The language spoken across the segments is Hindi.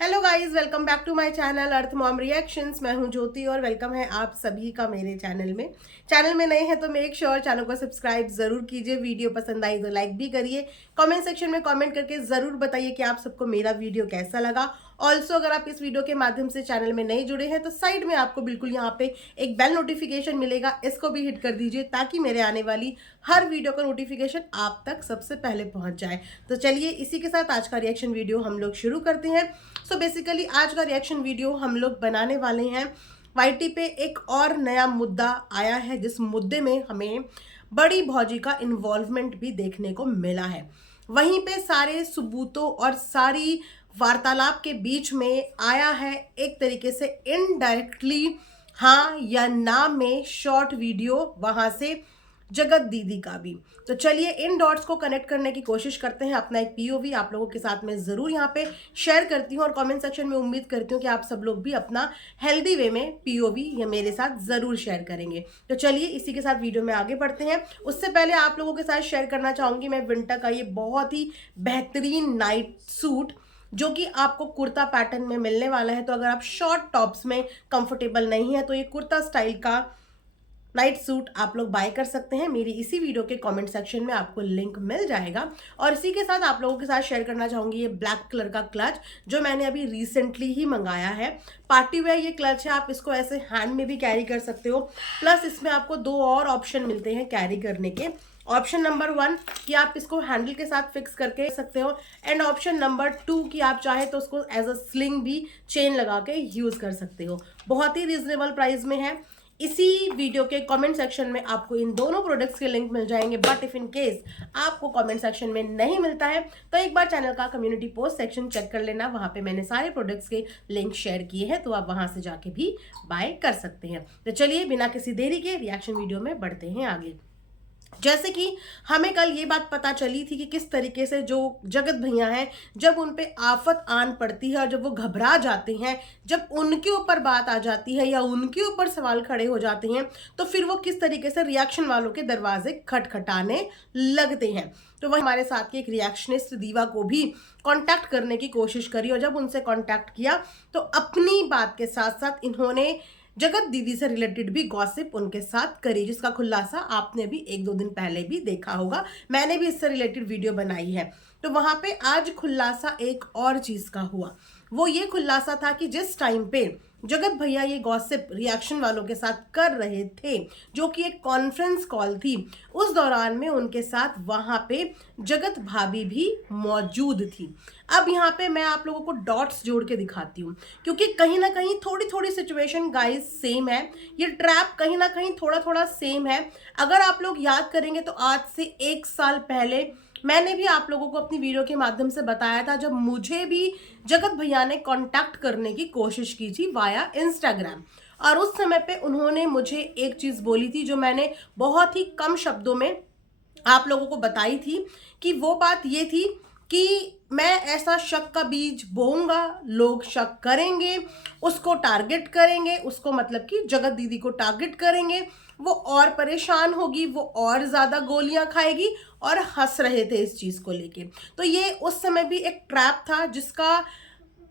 Hello guys, welcome back to my channel Earth Mom Reactions. मैं हूं ज्योति और वेलकम है आप सभी का मेरे चैनल में नए हैं तो मेक श्योर चैनल को सब्सक्राइब जरूर कीजिए। वीडियो पसंद आई तो लाइक भी करिए। कमेंट सेक्शन में कमेंट करके जरूर बताइए कि आप सबको मेरा वीडियो कैसा लगा। ऑल्सो अगर आप इस वीडियो के माध्यम से चैनल में नए जुड़े हैं तो साइड में आपको बिल्कुल यहाँ पे एक बेल नोटिफिकेशन मिलेगा, इसको भी हिट कर दीजिए ताकि मेरे आने वाली हर वीडियो का नोटिफिकेशन आप तक सबसे पहले पहुंच जाए। तो चलिए इसी के साथ आज का रिएक्शन वीडियो हम लोग शुरू करते हैं। सो बेसिकली आज का रिएक्शन वीडियो हम लोग बनाने वाले हैं। वाईटी पे एक और नया मुद्दा आया है जिस मुद्दे में हमें बड़ी भौजी का इन्वॉल्वमेंट भी देखने को मिला है। वहीं पे सारे सबूतों और सारी वार्तालाप के बीच में आया है एक तरीके से इनडायरेक्टली हाँ या ना में शॉर्ट वीडियो वहां से जगत दीदी का भी। तो चलिए इन डॉट्स को कनेक्ट करने की कोशिश करते हैं। अपना एक पीओवी आप लोगों के साथ में ज़रूर यहाँ पे शेयर करती हूँ और कमेंट सेक्शन में उम्मीद करती हूँ कि आप सब लोग भी अपना हेल्दी वे में पीओवी या मेरे साथ ज़रूर शेयर करेंगे। तो चलिए इसी के साथ वीडियो में आगे बढ़ते हैं। उससे पहले आप लोगों के साथ शेयर करना चाहूँगी मैं विंटर का ये बहुत ही बेहतरीन नाइट सूट जो कि आपको कुर्ता पैटर्न में मिलने वाला है। तो अगर आप शॉर्ट टॉप्स में कंफर्टेबल नहीं है तो ये कुर्ता स्टाइल का नाइट सूट आप लोग बाय कर सकते हैं। मेरी इसी वीडियो के कमेंट सेक्शन में आपको लिंक मिल जाएगा। और इसी के साथ आप लोगों के साथ शेयर करना चाहूंगी ये ब्लैक कलर का क्लच जो मैंने अभी रिसेंटली ही मंगाया है। पार्टी वेयर ये क्लच है, आप इसको ऐसे हैंड में भी कैरी कर सकते हो। प्लस इसमें आपको दो और ऑप्शन मिलते हैं कैरी करने के। ऑप्शन नंबर 1 कि आप इसको हैंडल के साथ फिक्स करके सकते हो, एंड ऑप्शन नंबर 2 कि आप चाहे तो उसको एज अ स्लिंग भी चेन लगा के यूज कर सकते हो। बहुत ही रीजनेबल प्राइस में है। इसी वीडियो के कमेंट सेक्शन में आपको इन दोनों प्रोडक्ट्स के लिंक मिल जाएंगे। बट इफ इन केस आपको कमेंट सेक्शन में नहीं मिलता है तो एक बार चैनल का कम्युनिटी पोस्ट सेक्शन चेक कर लेना, वहां पे मैंने सारे प्रोडक्ट्स के लिंक शेयर किए हैं तो आप वहां से जाके भी बाय कर सकते हैं। तो चलिए बिना किसी देरी के रिएक्शन वीडियो में बढ़ते हैं आगे। जैसे कि हमें कल ये बात पता चली थी कि किस तरीके से जो जगत भैया हैं जब उन पे आफत आन पड़ती है और जब वो घबरा जाते हैं, जब उनके ऊपर बात आ जाती है या उनके ऊपर सवाल खड़े हो जाते हैं तो फिर वो किस तरीके से रिएक्शन वालों के दरवाजे खटखटाने लगते हैं। तो वह हमारे साथ की एक रिएक्शनिस्ट दीवा को भी कांटेक्ट करने की कोशिश करी और जब उनसे कांटेक्ट किया तो अपनी बात के साथ साथ इन्होंने जगत दीदी से रिलेटेड भी गॉसिप उनके साथ करी, जिसका खुलासा आपने भी 1-2 दिन पहले भी देखा होगा। मैंने भी इससे रिलेटेड वीडियो बनाई है। तो वहां पे आज खुलासा एक और चीज का हुआ। वो ये खुलासा था कि जिस टाइम पे जगत भैया ये गॉसिप रिएक्शन वालों के साथ कर रहे थे जो कि एक कॉन्फ्रेंस कॉल थी, उस दौरान में उनके साथ वहां पे जगत भाभी भी मौजूद थी। अब यहाँ पे मैं आप लोगों को डॉट्स जोड़ के दिखाती हूँ क्योंकि कहीं ना कहीं थोड़ी थोड़ी सिचुएशन गाइस सेम है। ये ट्रैप कहीं ना कहीं थोड़ा थोड़ा सेम है। अगर आप लोग याद करेंगे तो आज से 1 साल पहले मैंने भी आप लोगों को अपनी वीडियो के माध्यम से बताया था जब मुझे भी जगत भैया ने कांटेक्ट करने की कोशिश की थी वाया इंस्टाग्राम। और उस समय पे उन्होंने मुझे एक चीज बोली थी जो मैंने बहुत ही कम शब्दों में आप लोगों को बताई थी कि वो बात ये थी कि मैं ऐसा शक का बीज बोऊंगा, लोग शक करेंगे, उसको टारगेट करेंगे, उसको मतलब कि जगत दीदी को टारगेट करेंगे, वो और परेशान होगी, वो और ज्यादा गोलियां खाएगी और हंस रहे थे इस चीज को लेके। तो ये उस समय भी एक ट्रैप था जिसका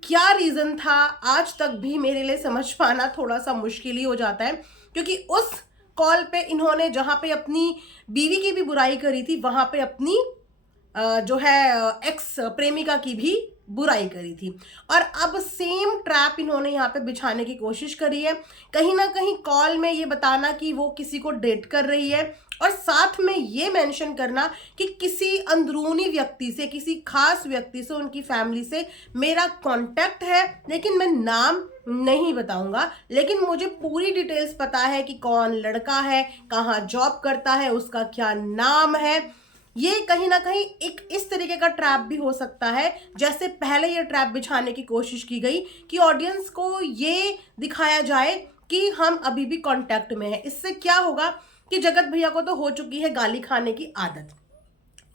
क्या रीजन था आज तक भी मेरे लिए समझ पाना थोड़ा सा मुश्किल ही हो जाता है क्योंकि उस कॉल पे इन्होंने जहां पे अपनी बीवी की भी बुराई करी थी वहां पे अपनी जो है एक्स प्रेमिका की भी बुराई करी थी। और अब सेम ट्रैप इन्होंने यहाँ पे बिछाने की कोशिश करी है, कहीं ना कहीं कॉल में ये बताना कि वो किसी को डेट कर रही है और साथ में ये मेंशन करना कि किसी अंदरूनी व्यक्ति से, किसी खास व्यक्ति से, उनकी फैमिली से मेरा कांटेक्ट है लेकिन मैं नाम नहीं बताऊंगा, लेकिन मुझे पूरी डिटेल्स पता है कि कौन लड़का है, कहाँ जॉब करता है, उसका क्या नाम है। ये कहीं ना कहीं एक इस तरीके का ट्रैप भी हो सकता है जैसे पहले ये ट्रैप बिछाने की कोशिश की गई कि ऑडियंस को ये दिखाया जाए कि हम अभी भी कांटेक्ट में हैं। इससे क्या होगा कि जगत भैया को तो हो चुकी है गाली खाने की आदत।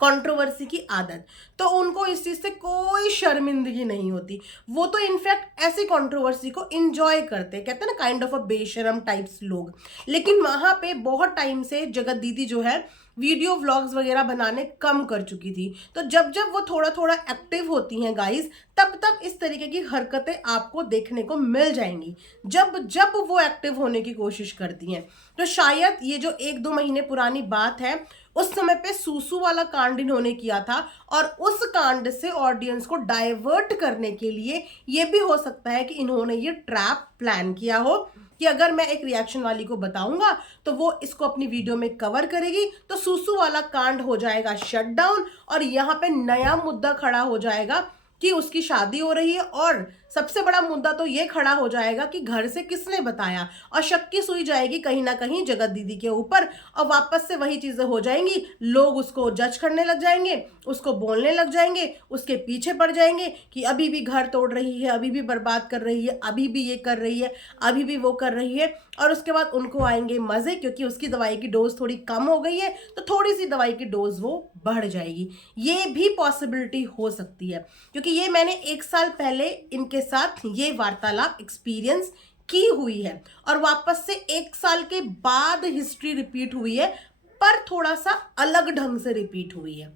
कंट्रोवर्सी की आदत, तो उनको इस चीज से कोई शर्मिंदगी नहीं होती। वो तो इनफैक्ट ऐसी कंट्रोवर्सी को एंजॉय करते, कहते हैं ना काइंड ऑफ अ बेशरम टाइप्स लोग। लेकिन वहां पे बहुत टाइम से जगत दीदी जो है वीडियो व्लॉग्स वगैरह बनाने कम कर चुकी थी। तो जब जब वो थोड़ा थोड़ा एक्टिव होती हैं गाइस, तब तब इस तरीके की हरकतें आपको देखने को मिल जाएंगी, जब जब वो एक्टिव होने की कोशिश करती हैं। तो शायद ये जो 1-2 महीने पुरानी बात है, उस समय पे सूसू वाला कांड इन्होंने किया था, और उस कांड से ऑडियंस को डाइवर्ट करने के लिए ये भी हो सकता है कि इन्होंने ये ट्रैप प्लान किया हो कि अगर मैं एक रिएक्शन वाली को बताऊंगा तो वो इसको अपनी वीडियो में कवर करेगी, तो सूसू वाला कांड हो जाएगा शट डाउन, और यहाँ पे नया मुद्दा खड़ा हो जाएगा कि उसकी शादी हो रही है, और सबसे बड़ा मुद्दा तो ये खड़ा हो जाएगा कि घर से किसने बताया, और शक की सुई जाएगी कहीं ना कहीं जगत दीदी के ऊपर, और वापस से वही चीजें हो जाएंगी। लोग उसको जज करने लग जाएंगे, उसको बोलने लग जाएंगे, उसके पीछे पड़ जाएंगे कि अभी भी घर तोड़ रही है, अभी भी बर्बाद कर रही है, अभी भी ये कर रही है, अभी भी वो कर रही है। और उसके बाद उनको आएंगे मजे, क्योंकि उसकी दवाई की डोज थोड़ी कम हो गई है, तो थोड़ी सी दवाई की डोज वो बढ़ जाएगी। ये भी पॉसिबिलिटी हो सकती है, क्योंकि ये मैंने 1 साल पहले इनके साथ ये वार्तालाप एक्सपीरियंस की हुई है, और वापस से 1 साल के बाद हिस्ट्री रिपीट हुई है, पर थोड़ा सा अलग ढंग से रिपीट हुई है।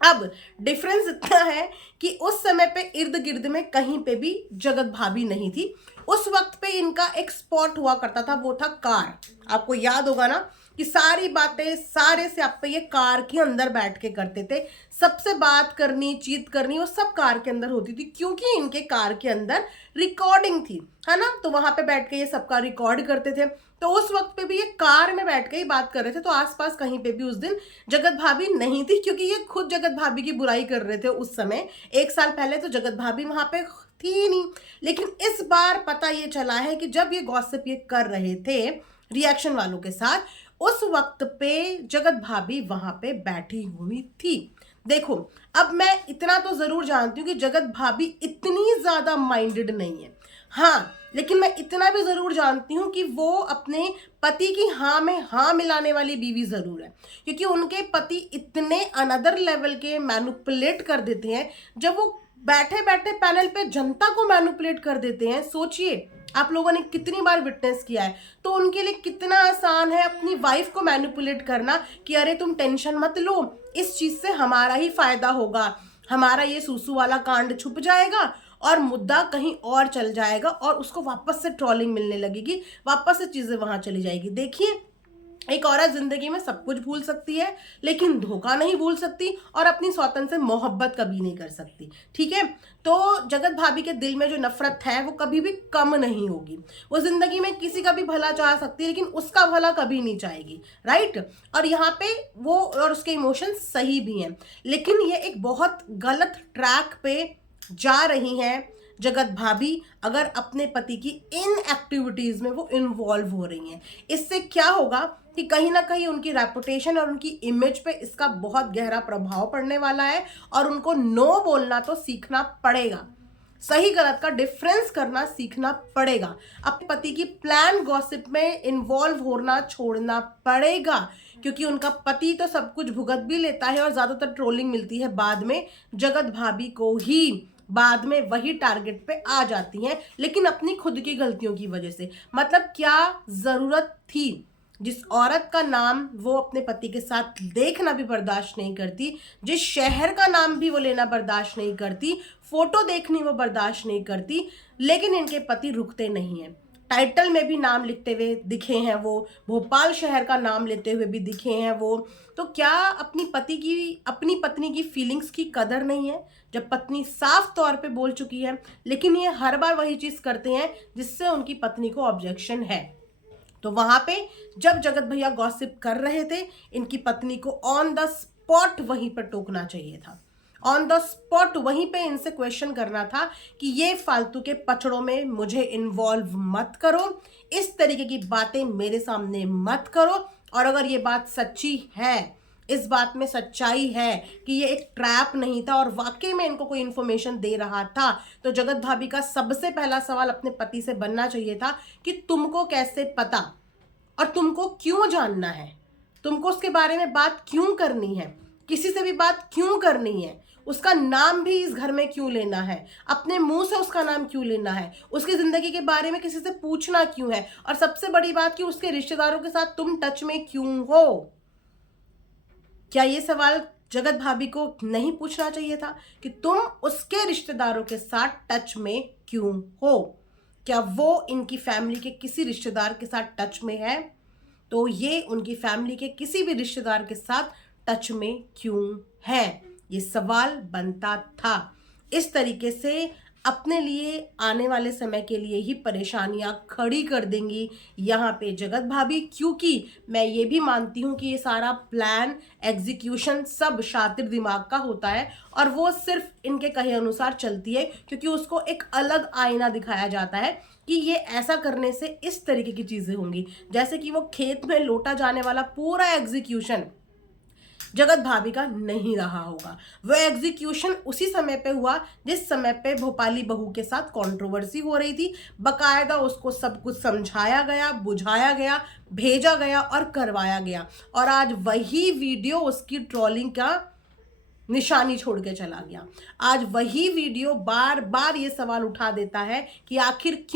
अब डिफरेंस इतना है कि उस समय पे इर्द गिर्द में कहीं पे भी जगत भाभी नहीं थी। उस वक्त पे इनका एक स्पॉट हुआ करता था, वो था कार। आपको याद होगा ना कि सारी बातें सारे से आप पे ये कार के अंदर बैठ के करते थे, सबसे बात करनी, चीत करनी, वो सब कार के अंदर होती थी, क्योंकि इनके कार के अंदर रिकॉर्डिंग थी, है ना। तो वहां पे बैठ के ये सबका रिकॉर्ड करते थे। तो उस वक्त पे भी ये कार में बैठ के ही बात कर रहे थे, तो आसपास कहीं पे भी उस दिन जगत भाभी नहीं थी, क्योंकि ये खुद जगत भाभी की बुराई कर रहे थे उस समय। 1 साल पहले तो जगत भाभी वहां पे थी नहीं, लेकिन इस बार पता ये चला है कि जब ये गॉसिप ये कर रहे थे रिएक्शन वालों के साथ, उस वक्त पे जगत भाभी वहां पे बैठी हुई थी। देखो, अब मैं इतना तो जरूर जानती हूँ कि जगत भाभी इतनी ज्यादा माइंडेड नहीं है, हाँ, लेकिन मैं इतना भी जरूर जानती हूँ कि वो अपने पति की हाँ में हाँ मिलाने वाली बीवी जरूर है, क्योंकि उनके पति इतने अनदर लेवल के मैनिपुलेट कर देते हैं। जब वो बैठे बैठे पैनल पे जनता को मैनिपुलेट कर देते हैं, सोचिए आप लोगों ने कितनी बार विटनेस किया है, तो उनके लिए कितना आसान है अपनी वाइफ को मैनिपुलेट करना कि अरे तुम टेंशन मत लो, इस चीज से हमारा ही फायदा होगा, हमारा ये सूसू वाला कांड छुप जाएगा और मुद्दा कहीं और चल जाएगा, और उसको वापस से ट्रोलिंग मिलने लगेगी, वापस से चीजें वहां चली जाएगी। देखिए, एक औरत जिंदगी में सब कुछ भूल सकती है, लेकिन धोखा नहीं भूल सकती, और अपनी सौतन से मोहब्बत कभी नहीं कर सकती, ठीक है। तो जगत भाभी के दिल में जो नफरत है वो कभी भी कम नहीं होगी। वो जिंदगी में किसी का भी भला चाह सकती है, लेकिन उसका भला कभी नहीं चाहेगी, राइट। और यहाँ पे वो और उसके इमोशंस सही भी हैं, लेकिन ये एक बहुत गलत ट्रैक पे जा रही हैं जगत भाभी, अगर अपने पति की इन एक्टिविटीज में वो इन्वॉल्व हो रही हैं। इससे क्या होगा कि कहीं ना कहीं उनकी रेपुटेशन और उनकी इमेज पे इसका बहुत गहरा प्रभाव पड़ने वाला है, और उनको नो बोलना तो सीखना पड़ेगा, सही गलत का डिफरेंस करना सीखना पड़ेगा, अपने पति की प्लान गॉसिप में इन्वॉल्व होना छोड़ना पड़ेगा, क्योंकि उनका पति तो सब कुछ भुगत भी लेता है, और ज्यादातर ट्रोलिंग मिलती है बाद में जगत भाभी को ही, बाद में वही टारगेट पे आ जाती हैं, लेकिन अपनी खुद की गलतियों की वजह से। मतलब क्या जरूरत थी, जिस औरत का नाम वो अपने पति के साथ देखना भी बर्दाश्त नहीं करती, जिस शहर का नाम भी वो लेना बर्दाश्त नहीं करती, फोटो देखनी वो बर्दाश्त नहीं करती, लेकिन इनके पति रुकते नहीं हैं। टाइटल में भी नाम लिखते हुए दिखे हैं वो, भोपाल शहर का नाम लेते हुए भी दिखे हैं वो। तो क्या अपनी पत्नी की फीलिंग्स की कदर नहीं है, जब पत्नी साफ तौर पे बोल चुकी है? लेकिन ये हर बार वही चीज करते हैं जिससे उनकी पत्नी को ऑब्जेक्शन है। तो वहां पे जब जगत भैया गॉसिप कर रहे थे, इनकी पत्नी को ऑन द स्पॉट वहीं पर टोकना चाहिए था, ऑन द स्पॉट वहीं पे इनसे क्वेश्चन करना था कि ये फालतू के पचड़ों में मुझे इन्वॉल्व मत करो, इस तरीके की बातें मेरे सामने मत करो, और अगर ये बात सच्ची है, इस बात में सच्चाई है कि ये एक ट्रैप नहीं था और वाकई में इनको कोई इन्फॉर्मेशन दे रहा था, तो जगत भाभी का सबसे पहला सवाल अपने पति से बनना चाहिए था कि तुमको कैसे पता, और तुमको क्यों जानना है, तुमको उसके बारे में बात क्यों करनी है, किसी से भी बात क्यों करनी है, उसका नाम भी इस घर में क्यों लेना है, अपने मुंह से उसका नाम क्यों लेना है, उसकी जिंदगी के बारे में किसी से पूछना क्यों है, और सबसे बड़ी बात कि उसके रिश्तेदारों के साथ तुम टच में क्यों हो। क्या ये सवाल जगत भाभी को नहीं पूछना चाहिए था कि तुम उसके रिश्तेदारों के साथ टच में क्यों हो? क्या वो इनकी फैमिली के किसी रिश्तेदार के साथ टच में है? तो ये उनकी फैमिली के किसी भी रिश्तेदार के साथ टच में क्यों है? ये सवाल बनता था। इस तरीके से अपने लिए आने वाले समय के लिए ही परेशानियां खड़ी कर देंगी यहाँ पे जगत भाभी, क्योंकि मैं ये भी मानती हूँ कि ये सारा प्लान, एग्जीक्यूशन सब शातिर दिमाग का होता है और वो सिर्फ इनके कहे अनुसार चलती है, क्योंकि उसको एक अलग आईना दिखाया जाता है कि ये ऐसा करने से इस तरीके की चीजें होंगी। जैसे कि वो खेत में लोटा जाने वाला पूरा एग्जीक्यूशन जगत भाभी का नहीं रहा होगा। वो एग्जीक्यूशन उसी समय पे हुआ जिस समय पे भोपाली बहू के साथ कंट्रोवर्सी हो रही थी। बकायदा उसको सब कुछ समझाया गया, बुझाया गया, भेजा गया और करवाया गया, और आज वही वीडियो उसकी ट्रोलिंग का निशानी छोड़ के चला गया। आज वही वीडियो बार बार ये सवाल उठा देता है कि आखिर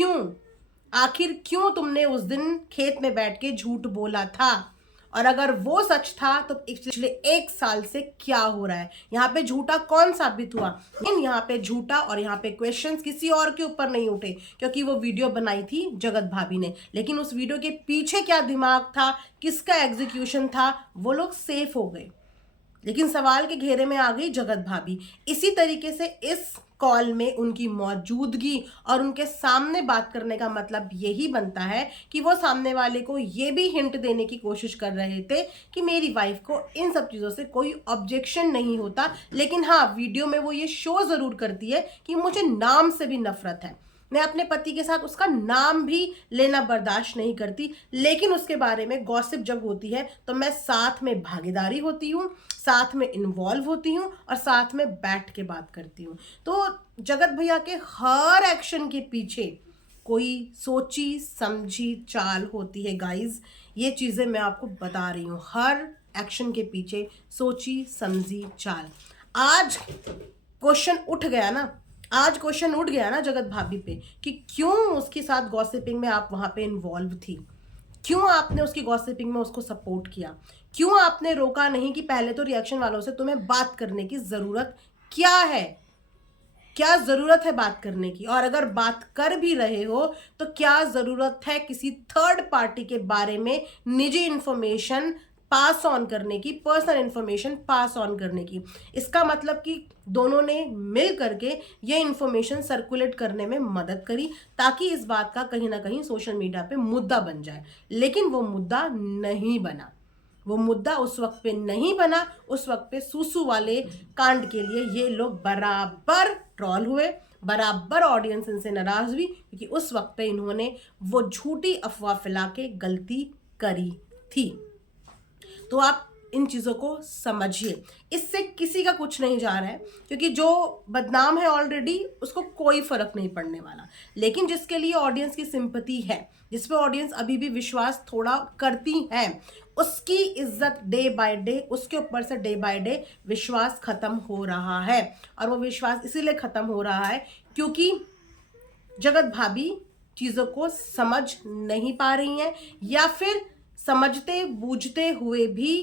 क्यों तुमने उस दिन खेत में बैठ के झूठ बोला था, और अगर वो सच था तो पिछले 1 साल से क्या हो रहा है, यहाँ पे झूठा कौन साबित हुआ? लेकिन यहाँ पे झूठा और यहाँ पे क्वेश्चंस किसी और के ऊपर नहीं उठे, क्योंकि वो वीडियो बनाई थी जगत भाभी ने। लेकिन उस वीडियो के पीछे क्या दिमाग था, किसका एग्जीक्यूशन था, वो लोग सेफ हो गए, लेकिन सवाल के घेरे में आ गई जगत भाभी। इसी तरीके से इस कॉल में उनकी मौजूदगी और उनके सामने बात करने का मतलब यही बनता है कि वो सामने वाले को ये भी हिंट देने की कोशिश कर रहे थे कि मेरी वाइफ को इन सब चीज़ों से कोई ऑब्जेक्शन नहीं होता, लेकिन हाँ, वीडियो में वो ये शो ज़रूर करती है कि मुझे नाम से भी नफरत है, मैं अपने पति के साथ उसका नाम भी लेना बर्दाश्त नहीं करती, लेकिन उसके बारे में गॉसिप जब होती है तो मैं साथ में भागीदारी होती हूँ, साथ में इन्वॉल्व होती हूँ और साथ में बैठ के बात करती हूँ। तो जगत भैया के हर एक्शन के पीछे कोई सोची समझी चाल होती है गाइज। ये चीज़ें मैं आपको बता रही हूँ, हर एक्शन के पीछे सोची समझी चाल। आज क्वेश्चन उठ गया ना जगत भाभी पे कि क्यों उसके साथ गॉसिपिंग में आप वहां पे इन्वॉल्व थी, क्यों आपने उसकी गॉसिपिंग में उसको सपोर्ट किया, क्यों आपने रोका नहीं कि पहले तो रिएक्शन वालों से तुम्हें बात करने की जरूरत क्या है, क्या जरूरत है बात करने की, और अगर बात कर भी रहे हो तो क्या जरूरत है किसी थर्ड पार्टी के बारे में निजी इंफॉर्मेशन पास ऑन करने की, पर्सनल इंफॉर्मेशन पास ऑन करने की। इसका मतलब कि दोनों ने मिल करके ये इंफॉर्मेशन सर्कुलेट करने में मदद करी ताकि इस बात का कहीं ना कहीं सोशल मीडिया पे मुद्दा बन जाए, लेकिन वो मुद्दा नहीं बना। वो मुद्दा उस वक्त पे नहीं बना। उस वक्त पे सूसू वाले कांड के लिए ये लोग बराबर ट्रॉल हुए, बराबर ऑडियंस इनसे नाराज हुई, क्योंकि उस वक्त पे इन्होंने वो झूठी अफवाह फैला के गलती करी थी। तो आप इन चीज़ों को समझिए, इससे किसी का कुछ नहीं जा रहा है, क्योंकि जो बदनाम है ऑलरेडी उसको कोई फर्क नहीं पड़ने वाला, लेकिन जिसके लिए ऑडियंस की सिंपैथी है, जिस पे ऑडियंस अभी भी विश्वास थोड़ा करती है, उसकी इज्जत डे बाय डे, उसके ऊपर से डे बाय डे विश्वास खत्म हो रहा है। और वो विश्वास इसीलिए खत्म हो रहा है क्योंकि जगत भाभी चीज़ों को समझ नहीं पा रही हैं, या फिर समझते बूझते हुए भी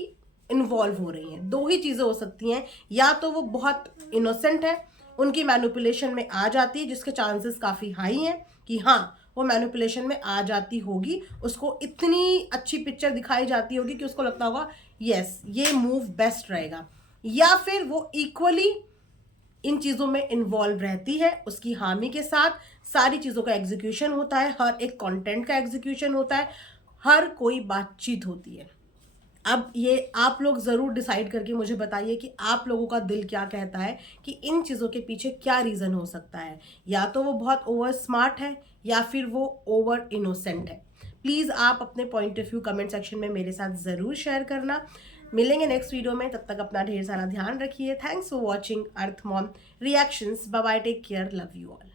इन्वॉल्व हो रही हैं। दो ही चीज़ें हो सकती हैं, या तो वो बहुत इनोसेंट है, उनकी मैनिपुलेशन में आ जाती है, जिसके चांसेस काफ़ी हाई हैं कि हाँ वो मैनिपुलेशन में आ जाती होगी, उसको इतनी अच्छी पिक्चर दिखाई जाती होगी कि उसको लगता होगा यस ये मूव बेस्ट रहेगा, या फिर वो इक्वली इन चीज़ों में इन्वॉल्व रहती है, उसकी हामी के साथ सारी चीज़ों का एग्जीक्यूशन होता है, हर एक कंटेंट का एग्जीक्यूशन होता है, हर कोई बातचीत होती है। अब ये आप लोग ज़रूर डिसाइड करके मुझे बताइए कि आप लोगों का दिल क्या कहता है कि इन चीज़ों के पीछे क्या रीज़न हो सकता है। या तो वो बहुत ओवर स्मार्ट है या फिर वो ओवर इनोसेंट है। प्लीज़ आप अपने point of view comment section में मेरे साथ ज़रूर शेयर करना। मिलेंगे नेक्स्ट वीडियो में, तब तक अपना ढेर सारा ध्यान रखिए। Thanks for watching Earth Mom Reactions. Bye bye, take care, love you all.